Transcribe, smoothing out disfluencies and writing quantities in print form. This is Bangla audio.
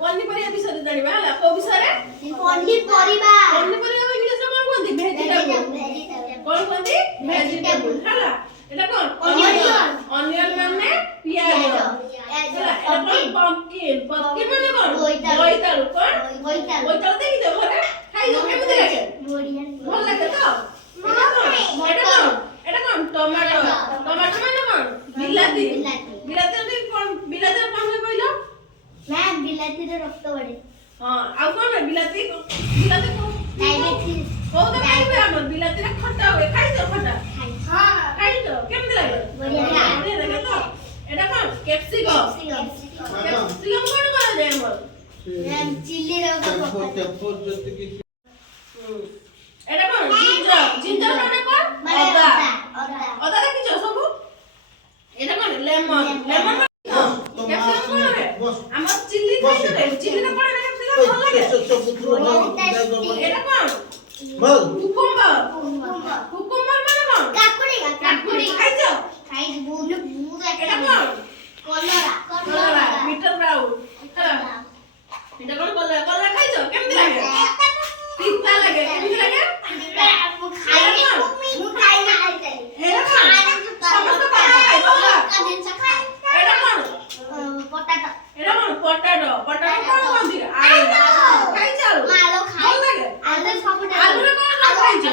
ପନିପରିବା ବିଷୟରେ ଜାଣିବା ହେଲା କୋ ବିଷୟରେ ପନିପରିବା ଇଂଲିଶରେ କଣ କୁହନ୍ତି ଭେଜିଟେବଲ କଣ କୁହନ୍ତି ଭେଜିଟେବଲ ହେଲା এটা কোন অনিয়ন মানে পিয়াজ ହେଲା এটা কোন পম্পকিন মানে কোন ବୋଇତାଳୁ কোন ବୋଇତାଳୁ ଦେଖିଛ ଘରେ ଖାଇছো କେମିତି ଲାଗେ ଭଲ ଲାଗେ ତ এটা কোন টমেটো টমেটো মানে কোন বিলাতি বিলাতি কোন বিলাতি কোন কইলো ম্যাম বিলাতির রক্ত বড়ে হ্যাঁ আর কোন বিলাতি বিলাতি ডায়াবেটিস ବହୁତ ଖାଇବେ ଆମର ବିଲାତିରେ ଖଟା ହୁଏ ଖାଇଛ ଖଟା হ্যাঁ ଖାଇଛ କେମିତି ଲାଗେ ବଢିଆ ଲାଗେ ତ ଏଟା କଣ କ୍ୟାପ୍ସିକମ କ୍ୟାପ୍ସିକମ କଣ କରାଯାଏ ଆମର ম্যাম চিলি রকম ଏଟା କଣ ଜିଞ୍ଜର ଜିଞ୍ଜର ମାନେ କଣ ଅଦା ଅଦା ଦେଖିଛ ସବୁ ଏଟା କଣ ଲେମନ ଲେମନ କ୍ୟାପ୍ସିକମ କଣ ହୁଏ ଆମର ଚିଲି ଖାଇଥିଲେ ଚିଲିରେ କଣ କ୍ୟାପ୍ସିକମ ଭଲ ଲାଗେ ଏଟା କଣ কুকুম্বার কুকুম্বার মানে কোন কাকুড়ি কাকুড়ি খাইছো খাই বুলু বুলু এটা কোন কলরা কলরা বিটার ব্রাউন এটা কোন কলরা কলরা খাইছো কেমন লাগে তিতা লাগে কেমন লাগে খাই মু খাই না এটা কোন সমস্ত কথা খাইছো কাদিন সা খাই এটা কোন পটাটো এটা কোন পটাটো পটাটো কোন কোন দিকে আলু খাইছো আলু খাই ভাল লাগে আলু সবটা আলুরে কোন খাইছো